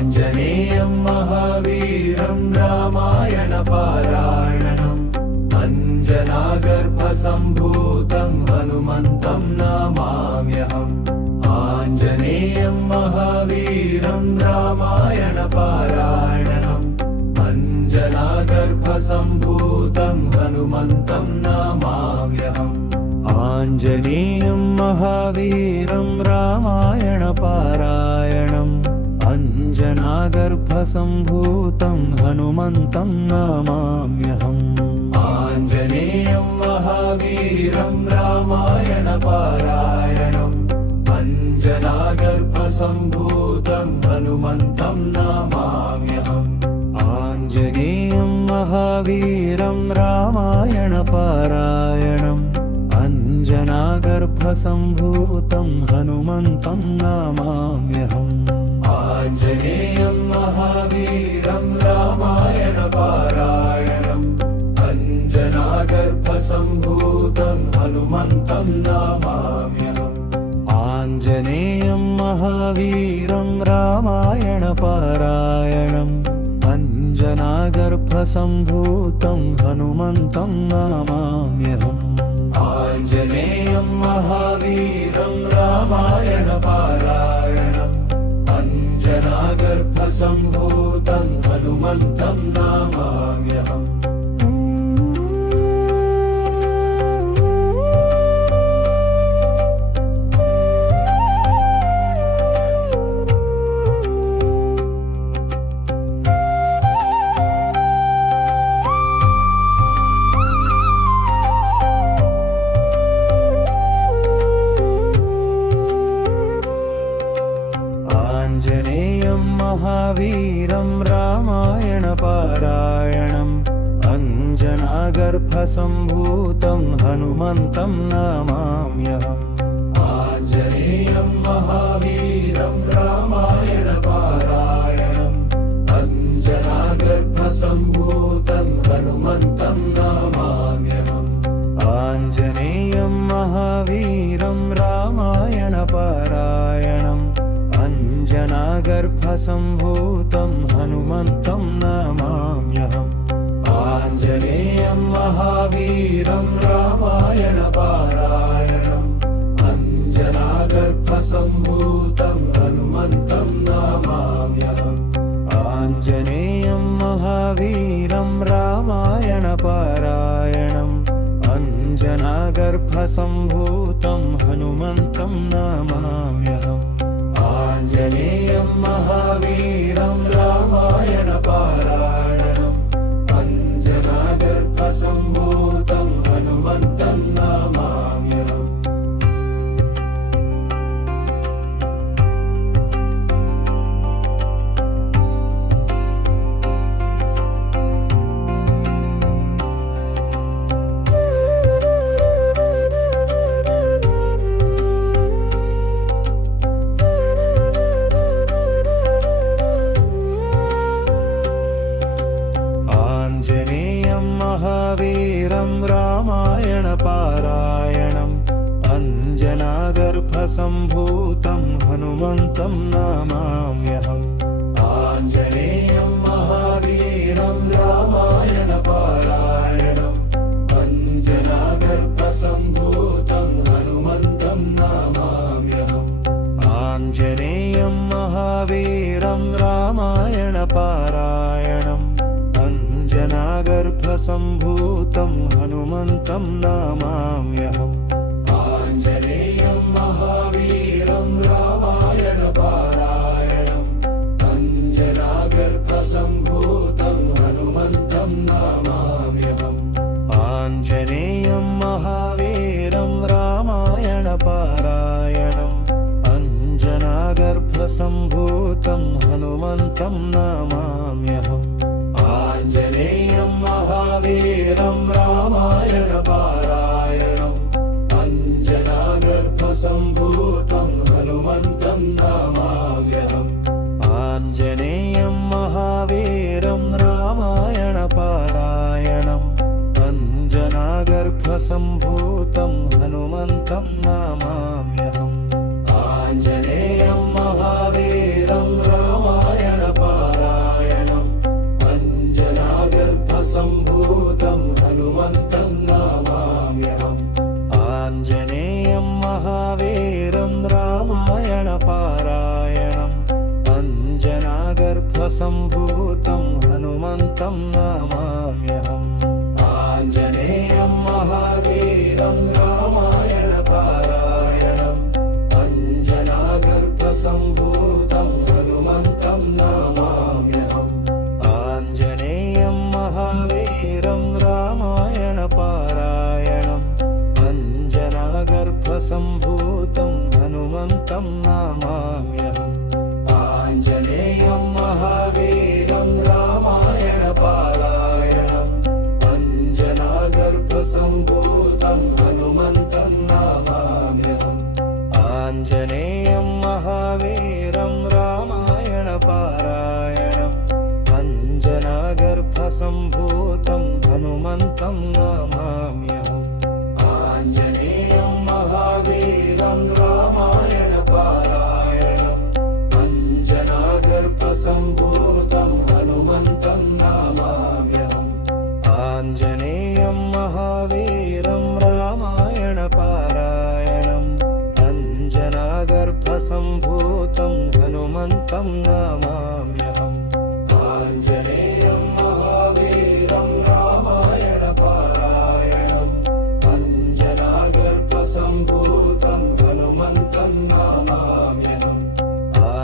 आञ्जनेयं महावीरं रामायणपारायणम् अञ्जनागर्भसम्भूतं हनुमन्तं नमाम्यहम् आञ्जनेयं महावीरं रामायणपारायणम् अञ्जनागर्भसम्भूतं हनुमन्तं नमाम्यहम् आञ्जनेयं महावीरं रामायणपारायणम् अञ्जनागर्भसम्भूतं हनुमन्तं नमाम्यहम् आञ्जनेयं महावीरं रामायणपारायणम् अञ्जनागर्भसम्भूतं हनुमन्तं नमाम्यहम् आञ्जनेयं महावीरं रामायणपारायणम् अञ्जनागर्भसम्भूतं हनुमन्तं नमाम्यहम् आञ्जनेयं महावीरं रामायणपारायणम् अञ्जनागर्भसम्भूतं हनुमन्तं नमाम्यहम् आञ्जनेयं महावीरं रामायणपारायणम् अञ्जनागर्भसम्भूतं हनुमन्तं नमाम्यहम् आञ्जनेयं महावीरं रामायणपारायणम् अञ्जनागर्भसम्भूतं हनुमन्तं नमाम्यहम् आञ्जनेयं महावीरं रामायणपारायणम् अञ्जनागर्भसम्भूतं हनुमन्तं नमाम्यहम् आञ्जनेयं महावीरं रामायणपारायणम् अञ्जनागर्भसम्भूतं हनुमन्तं नमाम्यहम् आञ्जनेयं महावीरं रामायणपारायणम् अञ्जनागर्भसम्भूतं हनुमन्तं नमाम्यहम् आञ्जनेयं महावीरं रामायणपारायणम् अञ्जनागर्भसम्भूतं हनुमन्तं नमाम्यहम् आञ्जनेयं महावीरं रामायणपारायणम् अञ्जनागर्भसम्भूतं हनुमन्तं नमाम्यहम् आञ्जनेयं महावीरं रामायणपारायणम् अञ्जनागर्भसम्भूतं हनुमन्तं नमाम्यहम् आञ्जनेयं महावीरं रामायणपारायणम् अञ्जनागर्भसम्भूतं हनुमन्तं नमाम्यहम् आञ्जनेयं महावीरं रामायणपारायणम् अञ्जनागर्भसम्भूतं हनुमन्तं नमाम्यहम् आञ्जनेयं महावीरं रामायणपारायणम् अञ्जनागर्भसम्भूतं हनुमन्तं नमाम्यहम् आञ्जनेयं महावीरं रामायणपारायणम् अञ्जनागर्भसम्भूतं हनुमन्तं नमाम्यहम् आञ्जनेयं महावीरं रामायणपारायणम् अञ्जनागर्भसम्भूतं हनुमन्तं नमाम्यहम् आञ्जनेयं महावीरं रामायणपारायणम् अञ्जनागर्भसम्भूतं हनुमन्तं नमाम्यहम् आञ्जनेयं महावीरं रामायणपारायणम् अञ्जनागर्भसम्भूतं हनुमन्तं नमाम्यहम् आञ्जनेयं महावीरं रामायणपारायणम् अञ्जनागर्भसम्भूतं हनुमन्तं नमाम्यहम् आञ्जनेयं महावीरं रामायणपारायणम् अञ्जनागर्भसम्भूतं हनुमन्तं नमाम्यहम् आञ्जनेयं महावीरं रामायणपारायणम् अञ्जनागर्भसम्भूतं हनुमन्तं नमाम्यहम् आञ्जनेयं महावीरं रामायणपारायणम् अञ्जनागर्भसम्भूतं हनुमन्तं नमाम्यहम् आञ्जनेयं महावीरं रामायणपारायणम् अञ्जनागर्भसम्भूतं हनुमन्तं नमाम्यहम् आञ्जनेयं महावीरं रामायणपारायणम् अञ्जनागर्भसम्भूतं हनुमन्तं नमाम्यहम् आञ्जनेयं महावीरं रामायणपारायणम् अञ्जनागर्भसम्भूतं हनुमन्तं नमाम्यहम् आञ्जनेयं महावीरं रामायणपारायणम् अञ्जनागर्भसम्भूतं हनुमन्तं नमाम्यहम्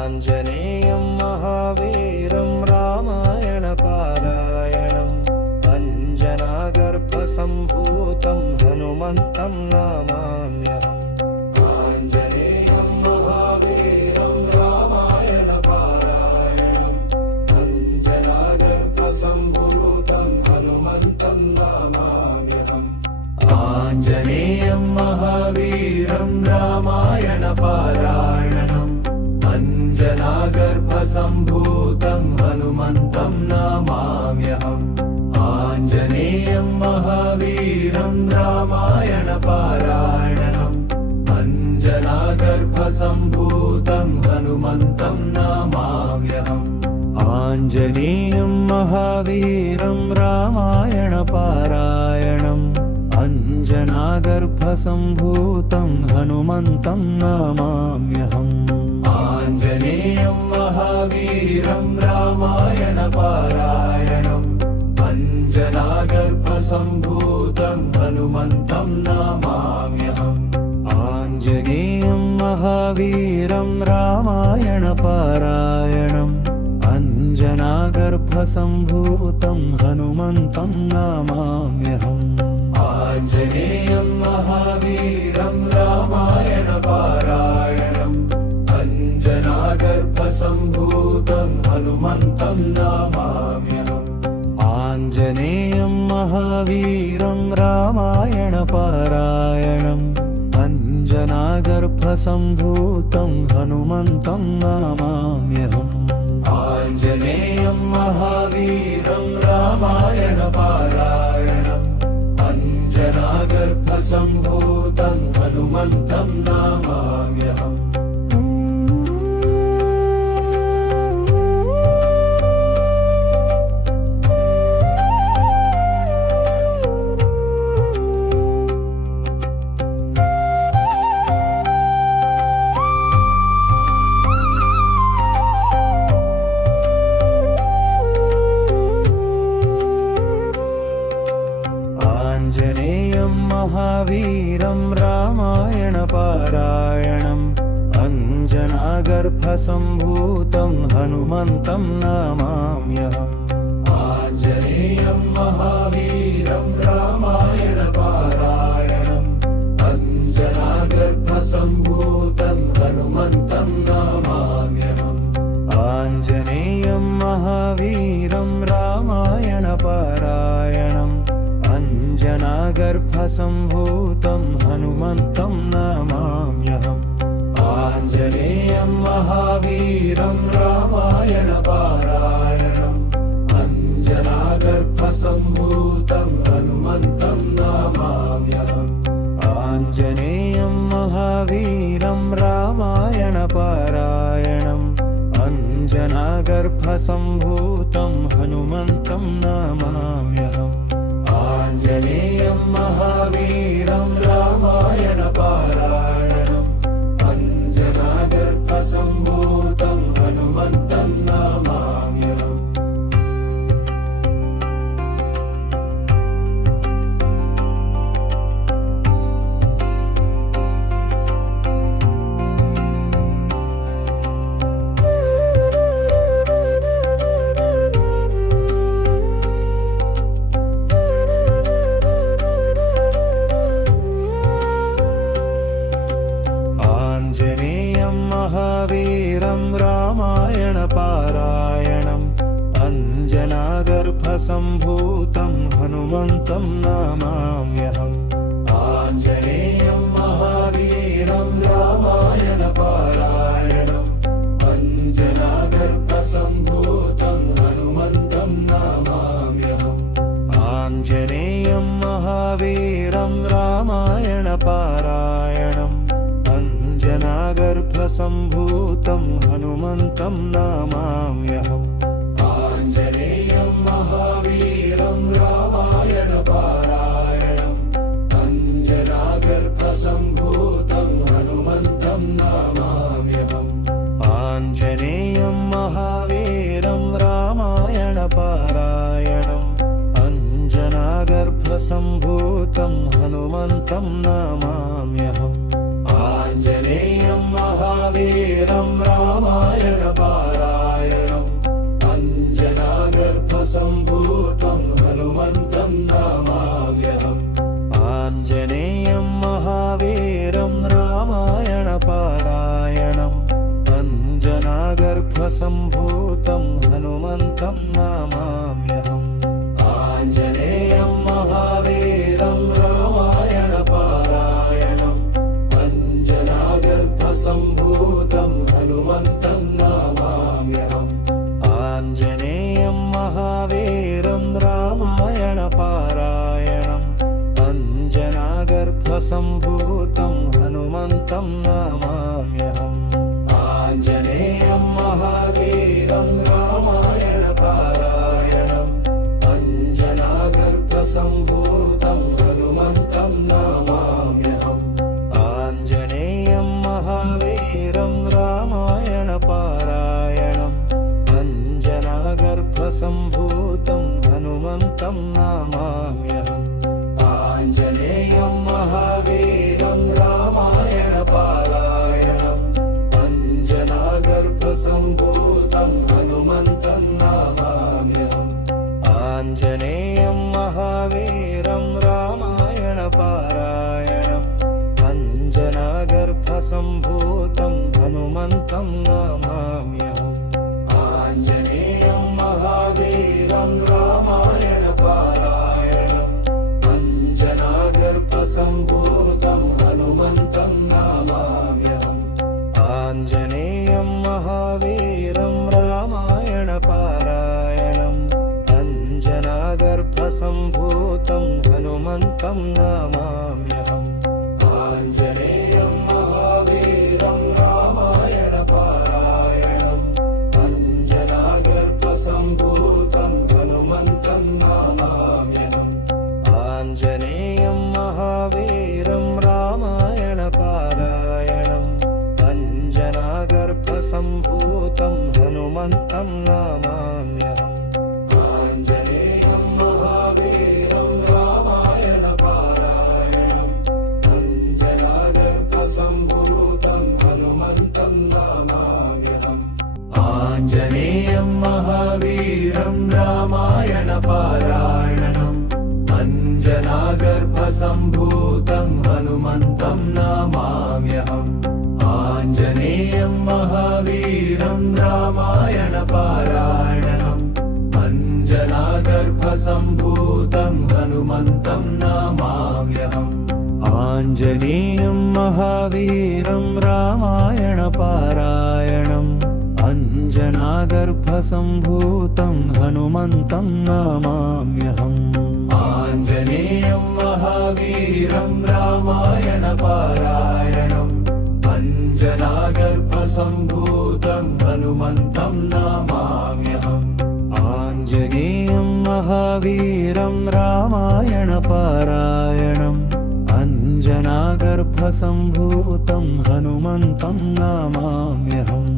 आञ्जनेयं महावीरं रामायणपारायणम् अञ्जनागर्भसम्भूतं हनुमन्तं नमाम्यहम् आञ्जनेयं महावीरं रामायणपारायणम् अञ्जनागर्भसम्भूतं हनुमन्तं नमाम्यहम् आञ्जनेयं महावीरं रामायणपारायणम् अञ्जनागर्भसम्भूतं हनुमन्तं नमाम्यहम् आञ्जनेयं महावीरं रामायणपारायणम् अञ्जनागर्भसम्भूतं हनुमन्तं नमाम्यहम् आञ्जनेयं महावीरं रामायणपारायणम् अञ्जनागर्भसम्भूतं हनुमन्तं नमाम्यहम् आञ्जनेयं महावीरं रामायणपारायणम् अञ्जनागर्भसम्भूतं हनुमन्तं नमाम्यहम् आञ्जनेयं महावीरं रामायणपारायणम् अञ्जनागर्भसम्भूतं हनुमन्तं नमाम्यहम् आञ्जनेयं महावीरं रामायणपारायणम् अञ्जनागर्भसम्भूतं हनुमन्तं नमाम्यहम् आञ्जनेयं महावीरं रामायणपारायणम् अञ्जनागर्भसम्भूतं हनुमन्तं नमाम्यहम् आञ्जनेयं महावीरं रामायणपारायणम् अञ्जनागर्भसम्भूतं हनुमन्तं नमाम्यहम् आञ्जनेयं महावीरं रामायणपारायणम् अञ्जनागर्भसम्भूतं हनुमन्तं नमाम्यहम् आञ्जनेयं महावीरं रामायणपारायणम् अञ्जनागर्भसम्भूतं हनुमन्तं नमाम्यहम् आञ्जनेयं महावीरं रामायणपारायणम् अञ्जनागर्भसम्भूतं हनुमन्तं नमाम्यहम् आञ्जनेयं महावीरं रामायणपारायणम् अञ्जनागर्भसम्भूतं हनुमन्तं नमाम्यहम् आञ्जनेयं महावीरं रामायणपारायणम् अञ्जनागर्भसम्भूतं हनुमन्तं नमाम्यहम् आञ्जनेयं महावीरं रामायणपारायणम् अञ्जनागर्भसम्भूतं हनुमन्तं नमाम्यहम् अञ्जनागर्भसम्भूतं हनुमन्तं नमाम्यहम् आञ्जनेयं महावीरं रामायणपारायणम् अञ्जनागर्भसम्भूतं हनुमन्तं नमाम्यहम् आञ्जनेयं महावीरं रामायणपारायणम् अञ्जनागर्भसम्भूतं हनुमन्तं नमाम्यहम् आञ्जनेयं महावीरं रामायणपारायणम् अञ्जनागर्भसम्भूतं हनुमन्तं नमाम्यहम् आञ्जनेयं महावीरं रामायणपारायणम् अञ्जनागर्भसम्भूतं हनुमन्तं नमाम्यहम् आञ्जनेयं महावीरं रामायणपारायणम् अञ्जनागर्भसम्भूतं हनुमन्तं नमाम्यहम् आञ्जनेयं महावीरं रामायणपारायणम् अञ्जनागर्भसम्भूतं हनुमन्तं नमाम्यहम् आञ्जनेयं महावीरं रामायणपारायणम् अञ्जनागर्भसम्भूतं हनुमन्तं नमाम्यहम् आञ्जनेयं महावीरं रामायणपारायणम् अञ्जनागर्भसम्भूतं हनुमन्तं नमाम्यहम् आञ्जनेयं महावीरं रामायणपारायणम् अञ्जनागर्भसम्भूतं हनुमन्तं नमाम्यहम् आञ्जनेयं महावीरं रामायणपारायणम् अञ्जनागर्भसम्भूतं हनुमन्तं नमाम्यहम् आञ्जनेयं महावीरं रामायणपारायणम् अञ्जनागर्भसम्भूतं हनुमन्तं नमाम्यहम् आञ्जनेयं महावीरं रामायणपारायणम् अञ्जनागर्भसम्भूतं हनुमन्तं नमाम्यहम् आञ्जनेयं महावीरं रामायणपारायणम् अञ्जनागर्भसम्भूतं हनुमन्तं नमाम्यहम् आञ्जनेयं महावीरं रामायणपारायणम् अञ्जनागर्भसम्भूतं हनुमन्तं नमाम्यहम् आञ्जनेयं महावीरं रामायणपारायणम् अञ्जनागर्भसम्भूतं हनुमन्तं नमाम्यहम् आञ्जनेयं महावीरं रामायणपारायणम् अञ्जनागर्भसम्भूतं हनुमन्तं नमाम्यहम् आञ्जनेयं महावीरं रामायणपारायणम् अञ्जनागर्भसम्भूतं हनुमन्तं नमाम्यहम् आञ्जनेयं महावीरं रामायणपारायणम् अञ्जनागर्भसम्भूतं हनुमन्तं नमाम्यहम् आञ्जनेयं महावीरं रामायणपारायणम् अञ्जनागर्भसम्भूतं हनुमन्तं नमाम्यहम् आञ्जनेयं महावीरं रामायणपारायणम् अञ्जनागर्भसम्भूतं हनुमन्तं नमाम्यहम् आञ्जनेयं महावीरं रामायणपारायणम् अञ्जनागर्भसम्भूतं हनुमन्तं नमाम्यहम् आञ्जनेयं महावीरं रामायणपारायणम् अञ्जनागर्भसम्भूतं हनुमन्तं नमाम्यहम्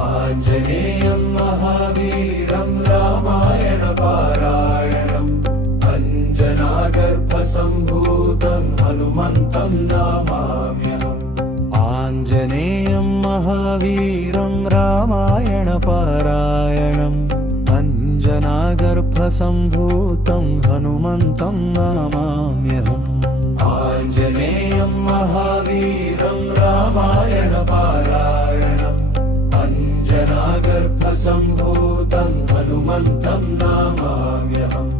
आञ्जनेयं महावीरं रामायणपारायणम् अञ्जनागर्भसम्भूतं हनुमन्तं नमाम्यहम् आञ्जनेयं महावीरं रामायणपारायणम् अञ्जनागर्भसम्भूतं हनुमन्तं नमाम्यहम् आञ्जनेयं महावीरं रामायणपारायणम् अञ्जनागर्भसम्भूतं सम्भूतं हनुमन्तं नमाम्यहम्।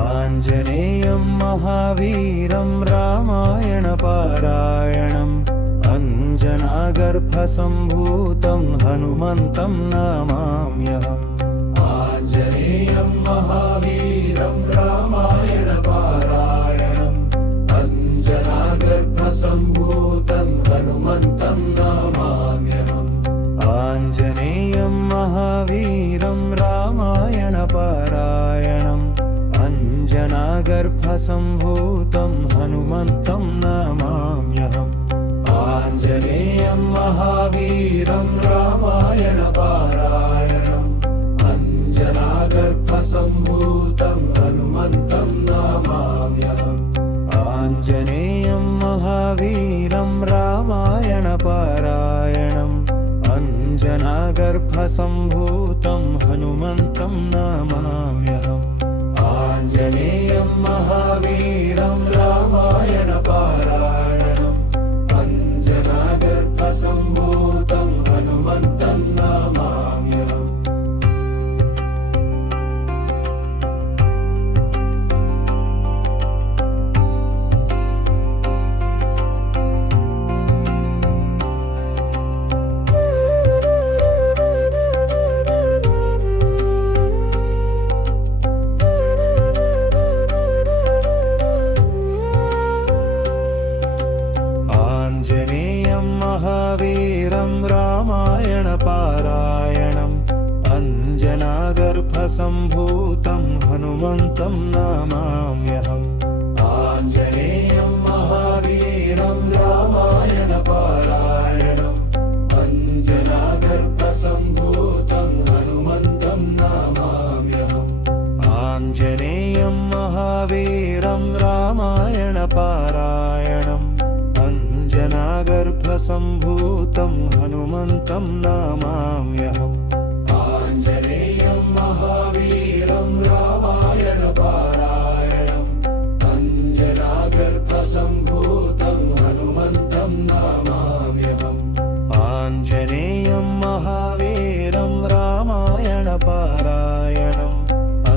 आञ्जनेयं महावीरं रामायणपारायणम् अञ्जनागर्भसम्भूतं हनुमन्तं नमाम्यहम्। आञ्जनेयं महावीरं रामायणपारायणम् अञ्जनागर्भसम्भूतं हनुमन्तं नमाम्यहम्। आञ्जनेयं महावीरं रामायणपारायणम् अञ्जनागर्भसम्भूतं हनुमन्तं नमाम्यहम्। आञ्जनेयं महावीरं रामायणपारायणम् अञ्जनागर्भसम्भूतं हनुमन्तं नमाम्यहम्। आञ्जनेयं महावीरं रामायणपारायणम् अञ्जनागर्भसम्भूतं हनुमन्तं नमाम्यहम्। आञ्जनेयं महावीरं रामायणपारायणम् अञ्जनागर्भसम्भूतं हनुमन्तं नमाम्यहम्। आञ्जनेयं महावीरं रामायणपारायणम् अञ्जनागर्भसम्भूतं हनुमन्तं नमाम्यहम्। आञ्जनेयं महावीरं रामायणपारायणम् अञ्जनागर्भसम्भूतं हनुमन्तं नमाम्यहम्। आञ्जनेयं महावीरं रामायणपारायणम् अञ्जनागर्भसम्भूतं हनुमन्तं नमाम्यहम्। आञ्जनेयं महावीरं रामायणपारायणम् अञ्जनागर्भसम्भूतं हनुमन्तं नमाम्यहम्। आञ्जनेयं महावीरं रामायणपारायणम्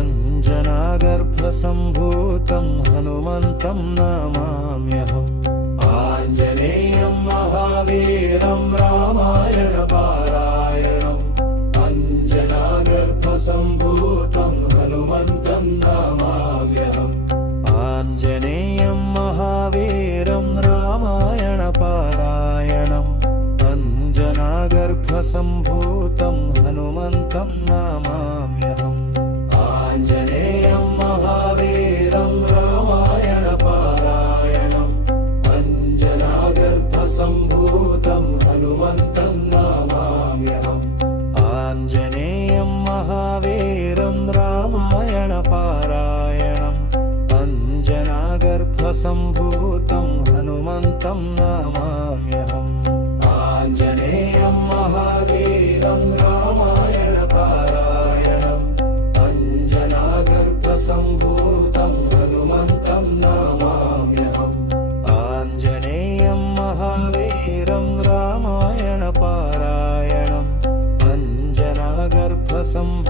अञ्जनागर्भसम्भूतं हनुमन्तं नमाम्यहम्। आञ्जनेयं महावीरं रामायणपारायणम् अञ्जनागर्भसम्भूतं हनुमन्तं नमाम्यहम्। आञ्जनेयं महावीरं रामायणपारायणम् अञ्जनागर्भसम्भूतं हनुमन्तं नमाम्यहम्। आञ्जनेयं महावीरं रामायणपारायणम् अञ्जनागर्भसम्भूतं हनुमन्तं नमाम्यहम्। आञ्जनेयं महावीरं रामायणपारायणम् अञ्जनागर्भसम्भूतं हनुमन्तं नमाम्यहम्। आञ्जनेयं महावीरं रामायणपारायणम् अञ्जनागर्भसम्भूतं हनुमन्तं नमाम्यहम्। आञ्जनेयं महावीरं रामायणपारायणम्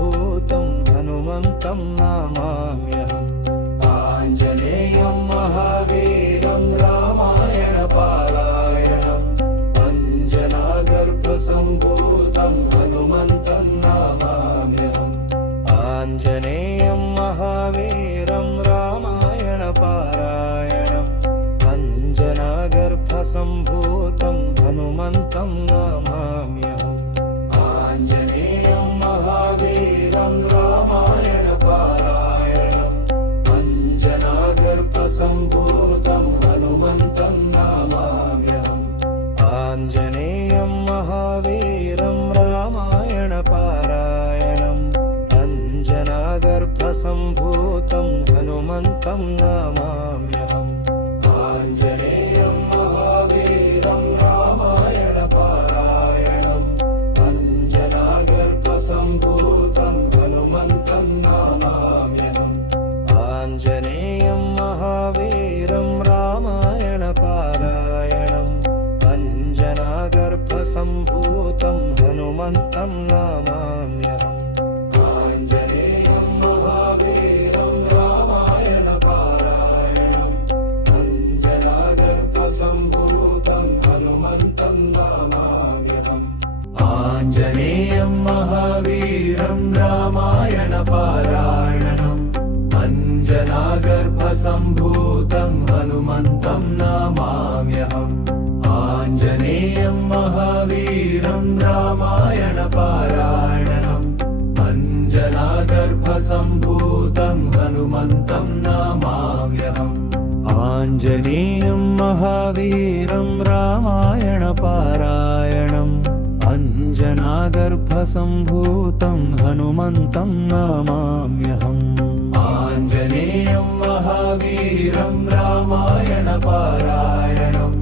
अञ्जनागर्भसम्भूतं हनुमन्तं नमाम्यहम्। आञ्जनेयं महावीरं रामायणपारायणम् अञ्जनागर्भसम्भूतं हनुमन्तं नमाम्यहम्। आञ्जनेयं महावीरं रामायणपारायणम् अञ्जनागर्भसम्भूतं हनुमन्तं नमाम्यहम्। आञ्जनेयं महावीरं रामायणपारायणम् अञ्जनागर्भसम्भूतं हनुमन्तं नमाम्यहम्। आञ्जनेयं महावीरं रामायणपारायणम् अञ्जनागर्भसम्भूतं हनुमन्तं नमाम्यहम्। सम्भूतं हनुमन्तं नमाम्यहम् आञ्जनेयं महावीरं रामायणपारायणम् अञ्जनागर्भसम्भूतं हनुमन्तं नमाम्यहम् आञ्जनेयं महावीरं रामायणपारायणम् अञ्जनागर्भसम्भूतं हनुमन्तं नमाम्यहम् आञ्जनेयं महावीरं रामायणपारायणम् अञ्जनागर्भसम्भूतं हनुमन्तं नमाम्यहम् आञ्जनेयं महावीरं रामायणपारायणम् अञ्जनागर्भसम्भूतं हनुमन्तं नमाम्यहम् आञ्जनेयं महावीरं रामायणपारायणम्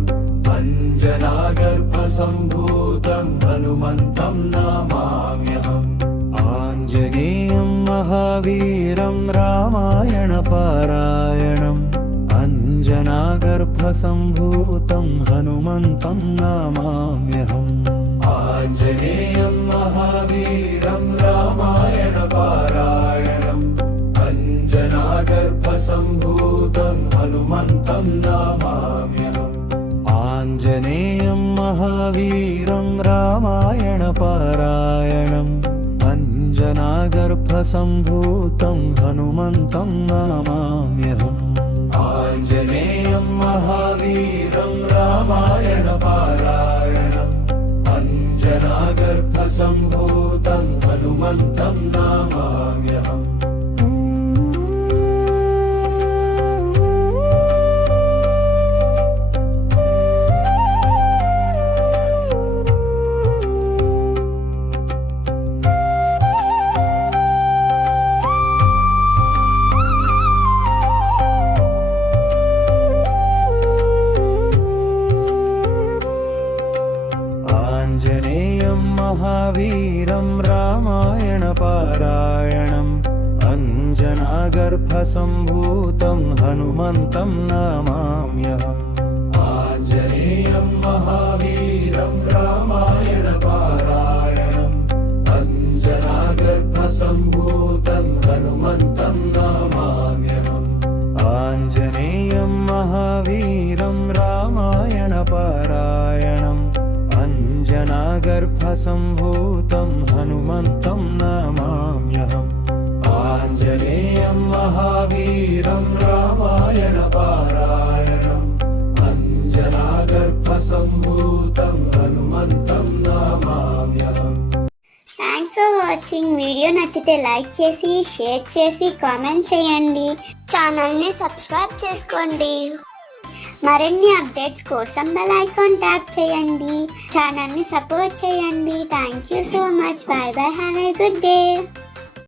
अञ्जनागर्भसम्भूतं हनुमन्तं नमाम्यहम् आञ्जनेयं महावीरं रामायणपारायणम् अञ्जनागर्भसम्भूतं हनुमन्तं नमाम्यहम् आञ्जनेयं महावीरं रामायणपारायणम् अञ्जनागर्भसम्भूतं हनुमन्तं नमाम्यहम् आञ्जनेयं महावीरं रामायणपारायणम् अञ्जनागर्भसम्भूतं हनुमन्तं नमाम्यहम् आञ्जनेयं महावीरं रामायणपारायणम् अञ्जनागर्भसम्भूतं हनुमन्तं नमाम्यहम् आञ्जनेयं महावीरं रामायणपारायणम् अञ्जनागर्भसम्भूतं हनुमन्तं नमाम्यहम् आञ्जनेयं महावीरं रामायणपारायणम् अञ्जनागर्भसम्भूतं हनुमन्तं नमाम्यहम् आञ्जनेयं महावीरं रामायणपारायणम् अञ्जनागर्भसम्भूतं हनुमन्तं नमाम्यहम् आञ्जनेयं महावीरं रामायणपारायणम् अञ्जनागर्भसम्भूतं हनुमन्तं नमाम्यहम्। Thanks for watching. వీడియో నచ్చితే లైక్ చేసి షేర్ చేసి కామెంట్ చేయండి. ఛానల్ని సబ్స్క్రైబ్ చేసుకోండి. మరిన్ని అప్డేట్స్ కోసం బెల్ ఐకాన్ ట్యాప్ చేయండి. ఛానల్ని సపోర్ట్ చేయండి. Thank you so much. By by. Have a good day.